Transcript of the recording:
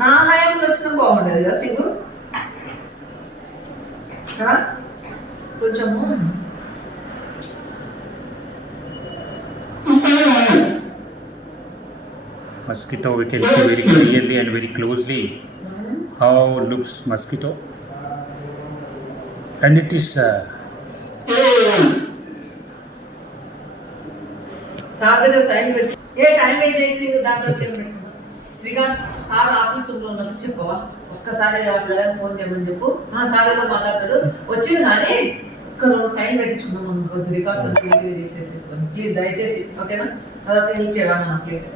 నా హయాంలో వచ్చినా బాగుండేది కదా సింగు, కొంచెము mosquito. We can see very clearly and very closely how looks mosquito, and it is sir దగ్గర సైన్ పెట్టి ఏ టైం వేస్ట్ చేసి దాంట్లో శ్రీకాంత్ సార్ ఆఫీస్ రూమ్లో ఉన్నప్పుడు చెప్పవా, ఒక్కసారి పిల్లలకి ఫోన్ చేయమని చెప్పు. సార్ ఏదో మాట్లాడతాడు వచ్చింది కానీ ఒక్క సైన్ పెట్టించుకుందాం మనం కొంచెం రికార్డ్స్ అంతా చేసేసేసుకోండి ప్లీజ్, దయచేసి. ఓకేనా? అదొక హెల్ప్ చేయాలి ప్లీజ్.